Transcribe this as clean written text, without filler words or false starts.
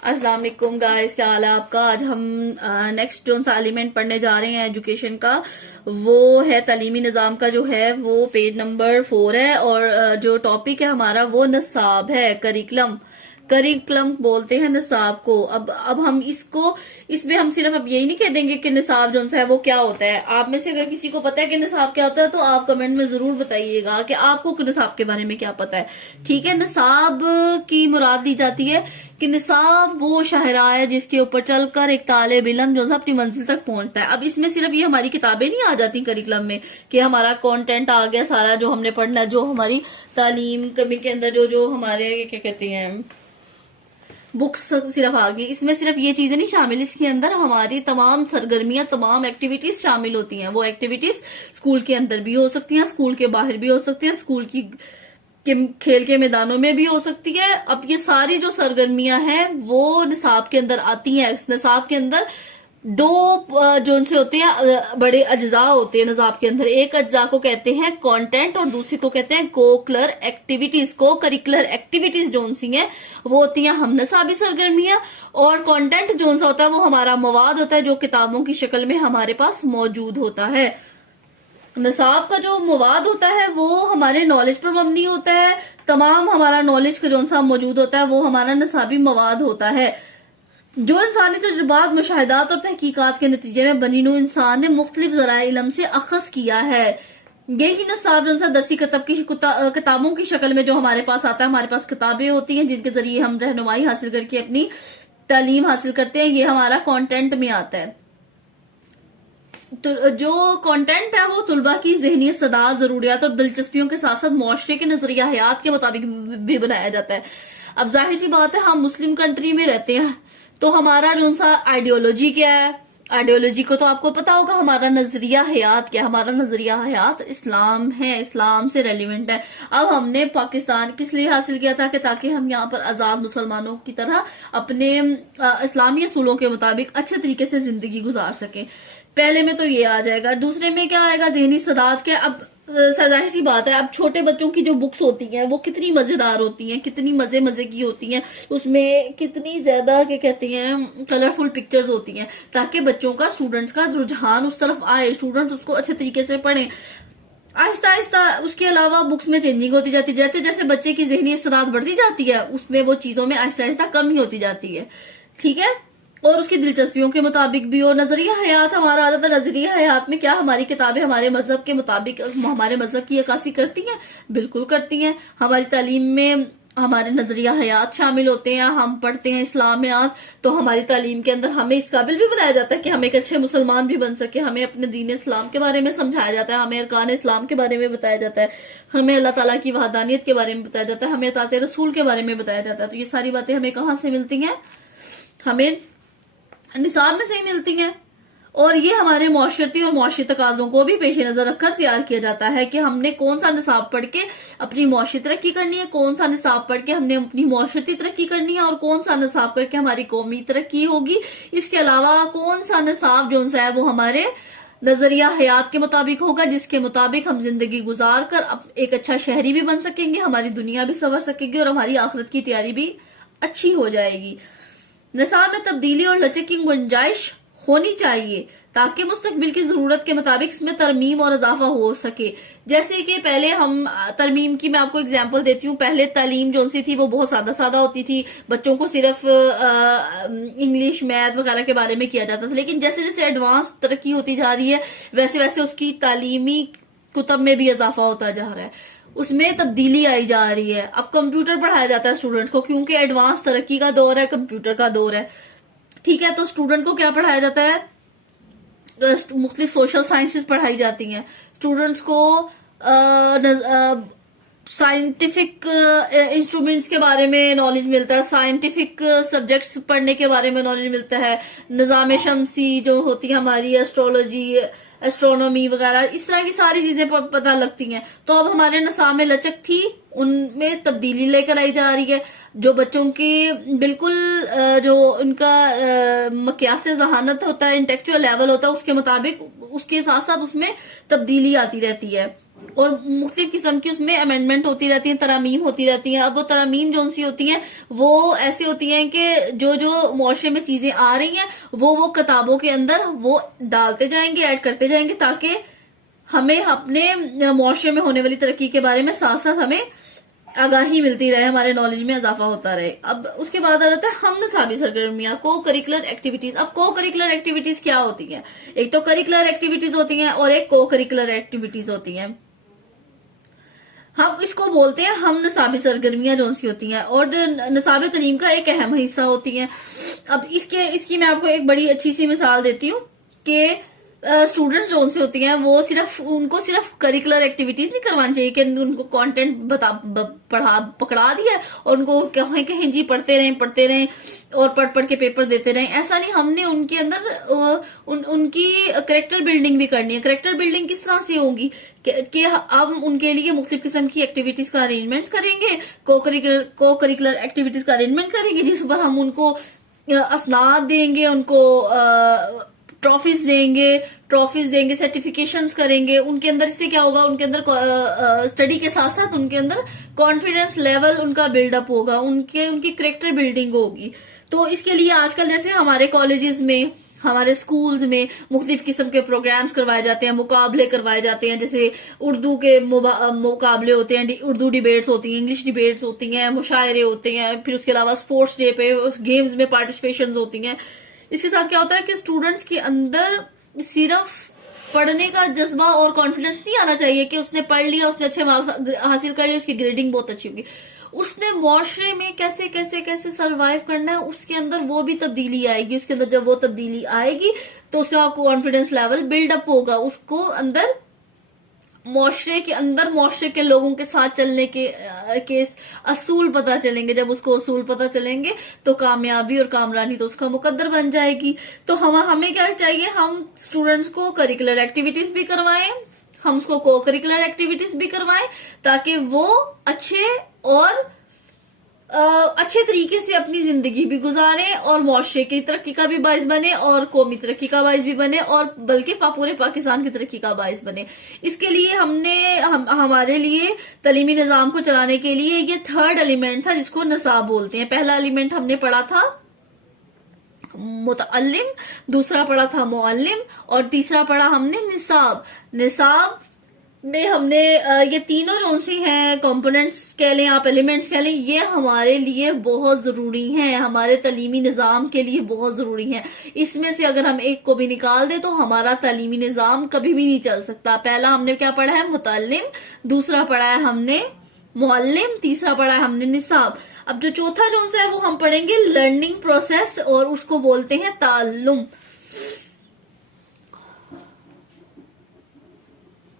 अस्सलाम वालेकुम गाइस, क्या हाल है आपका। आज हम नेक्स्ट जो सा एलिमेंट पढ़ने जा रहे हैं एजुकेशन का, वो है तालीमी निज़ाम का जो है वो पेज नंबर 4 है। और जो टॉपिक है हमारा वो निसाब है, करिकुलम। करिकुलम बोलते हैं निसाब को। अब हम इसमें हम सिर्फ अब यही नहीं कह देंगे कि निसाब जो है वो क्या होता है। आप में से अगर किसी को पता है कि निसाब क्या होता है तो आप कमेंट में जरूर बताइएगा कि आपको निसाब के बारे में क्या पता है। ठीक है, निसाब की मुराद दी जाती है कि निसाब वो शाहरा है जिसके ऊपर चलकर एक तालिब इल्म जो है अपनी मंजिल तक पहुंचता है। अब इसमें सिर्फ ये हमारी किताबें नहीं आ जाती करिकुलम में कि हमारा कंटेंट आ गया सारा जो हमने पढ़ना, जो हमारी तालीम के अंदर जो हमारे क्या कहते हैं बुक्स सिर्फ आ गई। इसमें सिर्फ ये चीजें नहीं शामिल, इसके अंदर हमारी तमाम सरगर्मियां, तमाम एक्टिविटीज शामिल होती हैं। वो एक्टिविटीज स्कूल के अंदर भी हो सकती हैं, स्कूल के बाहर भी हो सकती हैं, स्कूल की खेल के मैदानों में भी हो सकती है। अब ये सारी जो सरगर्मियां हैं वो निसाब के अंदर आती हैं। निसाब के अंदर दो जो उनसे होते हैं बड़े अज्जा होते हैं निसाब के अंदर। एक अज्जा को कहते हैं कंटेंट और दूसरी को कहते हैं को-करिकुलर एक्टिविटीज। को-करिकुलर एक्टिविटीज जो सी हैं वो होती हैं हम निसाबी सरगर्मियां, और कंटेंट जो सा होता है वो हमारा मवाद होता है जो किताबों की शक्ल में हमारे पास मौजूद होता है। निसाब का जो मवाद होता है वो हमारे नॉलेज पर मबनी होता है। तमाम हमारा नॉलेज का जो सा मौजूद होता है वो हमारा निसाबी मवाद होता है। जो इंसानी तजुर्बात, मुशाहिदात और तहकीकात के नतीजे में बनी नू इंसान ने मुख्तलिफ ज़राए इल्म से अखज़ किया है। यही निसाब जो सा दरसी किताबों की शक्ल में जो हमारे पास आता है, हमारे पास किताबें होती हैं जिनके जरिए हम रहनुमाई हासिल करके अपनी तालीम हासिल करते हैं। ये हमारा कंटेंट में आता है। तो जो कंटेंट है वो तुलबा की ज़हनी सदा, जरूरियात और दिलचस्पियों के साथ साथ मुआशरे के नजरिया हयात के मुताबिक भी बनाया जाता है। अब जाहिर सी बात है हम मुस्लिम कंट्री में रहते हैं तो हमारा जो सा आइडियोलॉजी क्या है, आइडियोलॉजी को तो आपको पता होगा। हमारा नजरिया हयात क्या है, हमारा नजरिया हयात इस्लाम है, इस्लाम से रेलिवेंट है। अब हमने पाकिस्तान किस लिए हासिल किया था कि ताकि हम यहाँ पर आजाद मुसलमानों की तरह अपने इस्लामी असूलों के मुताबिक अच्छे तरीके से जिंदगी गुजार सकें। पहले में तो ये आ जाएगा। दूसरे में क्या आएगा, ज़हनी सदात क्या। अब जाहिर सी बात है, अब छोटे बच्चों की जो बुक्स होती हैं वो कितनी मजेदार होती हैं, कितनी मजे की होती हैं, उसमें कितनी ज्यादा क्या कहते हैं कलरफुल पिक्चर्स होती हैं, ताकि बच्चों का, स्टूडेंट्स का रुझान उस तरफ आए, स्टूडेंट्स उसको अच्छे तरीके से पढ़ें। आहिस्ता आहिस्ता उसके अलावा बुक्स में चेंजिंग होती जाती है। जैसे जैसे बच्चे की ज़हनी सदात बढ़ती जाती है उसमें वो चीजों में आहिस्ता आहिस्ता कमी होती जाती है। ठीक है, और उसकी दिलचस्पियों के मुताबिक भी। और नजरिया हयात हमारा आ जाता है। नजरिया हयात में क्या हमारी किताबें हमारे मजहब के मुताबिक हमारे मजहब की अक्कासी करती हैं? बिल्कुल करती हैं। हमारी तालीम में हमारे नजरिया हयात शामिल होते हैं। हम पढ़ते हैं इस्लामियात तो हमारी तालीम के अंदर हमें इस काबिल भी बनाया जाता है कि हम एक अच्छे मुसलमान भी बन सके। हमें अपने दीन इस्लाम के बारे में समझाया जाता है, हमें अरकान इस्लाम के बारे में बताया जाता है, हमें अल्लाह ताला की वहदानियत के बारे में बताया जाता है, हमें अताते रसूल के बारे में बताया जाता है। तो ये सारी बातें हमें कहाँ से मिलती हैं? हमें निसाब में से ही मिलती हैं। और ये हमारे मुआशरती और मुआशी तकाजों को भी पेश नजर रखकर तैयार किया जाता है कि हमने कौन सा निसाब पढ़ के अपनी मुआशी तरक्की करनी है, कौन सा निसाब पढ़ के हमने अपनी मुआशरती तरक्की करनी है, और कौन सा निसाब करके हमारी कौमी तरक्की होगी। इसके अलावा कौन सा निसाब जो है वो हमारे नजरिया हयात के मुताबिक होगा, जिसके मुताबिक हम जिंदगी गुजार कर एक अच्छा शहरी भी बन सकेंगे, हमारी दुनिया भी संवर सकेगी और हमारी आखिरत की तैयारी भी अच्छी हो जाएगी। निसाब में तब्दीली और लचक की गुंजाइश होनी चाहिए ताकि मुस्तकबिल की जरूरत के मुताबिक इसमें तरमीम और इजाफा हो सके। जैसे कि पहले हम तरमीम की मैं आपको एग्जांपल देती हूँ। पहले तालीम जो सी थी वो बहुत सादा सादा होती थी, बच्चों को सिर्फ इंग्लिश, मैथ वगैरह के बारे में किया जाता था। लेकिन जैसे जैसे एडवांस तरक्की होती जा रही है वैसे वैसे उसकी तालीमी कुतब में भी इजाफा होता जा रहा है, उसमें तब्दीली आई जा रही है। अब कंप्यूटर पढ़ाया जाता है स्टूडेंट्स को, क्योंकि एडवांस तरक्की का दौर है, कंप्यूटर का दौर है। ठीक है, तो स्टूडेंट को क्या पढ़ाया जाता है? मुख्तलिफ सोशल साइंसेस पढ़ाई जाती हैं। स्टूडेंट्स को साइंटिफिक इंस्ट्रूमेंट्स के बारे में नॉलेज मिलता है, साइंटिफिक सब्जेक्ट्स पढ़ने के बारे में नॉलेज मिलता है। निज़ाम शमसी जो होती है हमारी, एस्ट्रोलॉजी, एस्ट्रोनॉमी वगैरह, इस तरह की सारी चीजें पता लगती हैं। तो अब हमारे निसाब में लचक थी, उनमें तब्दीली लेकर आई जा रही है। जो बच्चों के बिल्कुल जो उनका मकियास जहानत होता है, इंटेलेक्चुअल लेवल होता है, उसके मुताबिक उसके साथ साथ उसमें तब्दीली आती रहती है। और मुख्तलिफ किस्म की उसमें अमेंडमेंट होती रहती है, तरामीम होती रहती हैं। अब वो तरामीम जो सी होती हैं वो ऐसी होती हैं कि जो जो मुआशरे में चीजें आ रही हैं वो किताबों के अंदर वो डालते जाएंगे, ऐड करते जाएंगे, ताकि हमें अपने मुआशरे में होने वाली तरक्की के बारे में साथ साथ हमें आगाही मिलती रहे, हमारे नॉलेज में इजाफा होता रहे। अब उसके बाद आ जाता है हम नसाबी सरगर्मियां, को करिकुलर एक्टिविटीज। अब को करिकुलर एक्टिविटीज क्या होती हैं? एक तो करिकुलर एक्टिविटीज होती हैं और एक को करिकुलर एक्टिविटीज होती हैं। हम इसको बोलते हैं हम नसाबी सरगर्मियां जो सी होती हैं, और नसाब तलीम का एक अहम हिस्सा होती हैं। अब इसकी मैं आपको एक बड़ी अच्छी सी मिसाल देती हूँ कि स्टूडेंट्स जो से होती हैं वो उनको सिर्फ करिकुलर एक्टिविटीज नहीं करवानी चाहिए कि उनको कंटेंट पकड़ा दिया और उनको कहें कि जी पढ़ते रहें और पढ़ के पेपर देते रहें। ऐसा नहीं, हमने उनके अंदर उनकी करेक्टर बिल्डिंग भी करनी है। करेक्टर बिल्डिंग किस तरह से होगी कि हम उनके लिए मुख्तलिफ किस्म की एक्टिविटीज का अरेंजमेंट करेंगे, को करिकुलर एक्टिविटीज का अरेंजमेंट करेंगे, जिस पर हम उनको असनाद देंगे, उनको ट्रॉफीज देंगे, सर्टिफिकेशंस करेंगे। उनके अंदर इससे क्या होगा, उनके अंदर स्टडी के साथ साथ उनके अंदर कॉन्फिडेंस लेवल उनका बिल्डअप होगा, उनकी करेक्टर बिल्डिंग होगी। तो इसके लिए आजकल जैसे हमारे कॉलेजेस में, हमारे स्कूल्स में मुख्तलिफ किस्म के प्रोग्राम्स करवाए जाते हैं, मुकाबले करवाए जाते हैं। जैसे उर्दू के मुकाबले होते हैं, उर्दू डिबेट्स होती हैं, इंग्लिश डिबेट्स होती हैं, मुशायरे होते हैं, फिर उसके अलावा स्पोर्ट्स डे पे गेम्स में पार्टिसिपेशन होती हैं। इसके साथ क्या होता है कि स्टूडेंट्स के अंदर सिर्फ पढ़ने का जज्बा और कॉन्फिडेंस नहीं आना चाहिए कि उसने पढ़ लिया, उसने अच्छे मार्क्स हासिल कर लिए, उसकी ग्रेडिंग बहुत अच्छी होगी। उसने मुआशरे में कैसे कैसे कैसे सरवाइव करना है, उसके अंदर वो भी तब्दीली आएगी। उसके अंदर जब वो तब्दीली आएगी तो उसका कॉन्फिडेंस लेवल बिल्डअप होगा, उसको अंदर मुआशरे के अंदर मुआशरे के लोगों के साथ चलने के असूल पता चलेंगे। जब उसको असूल पता चलेंगे तो कामयाबी और कामरानी तो उसका मुकद्दर बन जाएगी। तो हमें क्या चाहिए, हम स्टूडेंट्स को करिकुलर एक्टिविटीज भी करवाएं, हम उसको को करिकुलर एक्टिविटीज भी करवाएं, ताकि वो अच्छे तरीके से अपनी जिंदगी भी गुजारें और मुआशरे की तरक्की का भी बाइस बने और कौमी तरक्की का बाइस भी बने और बल्कि पूरे पाकिस्तान की तरक्की का बाइस बने। इसके लिए हमारे लिए तलीमी निजाम को चलाने के लिए ये थर्ड एलिमेंट था जिसको निसाब बोलते हैं। पहला एलिमेंट हमने पढ़ा था मुतअल्लिम, दूसरा पढ़ा था मुअल्लिम और तीसरा पढ़ा हमने निसाब। निसाब में हमने ये तीनों जो सी हैं कंपोनेंट्स कह लें आप, एलिमेंट्स कह लें, ये हमारे लिए बहुत जरूरी हैं, हमारे तलीमी निजाम के लिए बहुत जरूरी हैं। इसमें से अगर हम एक को भी निकाल दे तो हमारा तलीमी निजाम कभी भी नहीं चल सकता। पहला हमने क्या पढ़ा है, मुतअल्लिम, दूसरा पढ़ा है हमने मुअल्लिम, तीसरा पढ़ा है हमने निसाब। अब जो चौथा जो है वो हम पढ़ेंगे लर्निंग प्रोसेस और उसको बोलते हैं ताल्लुम।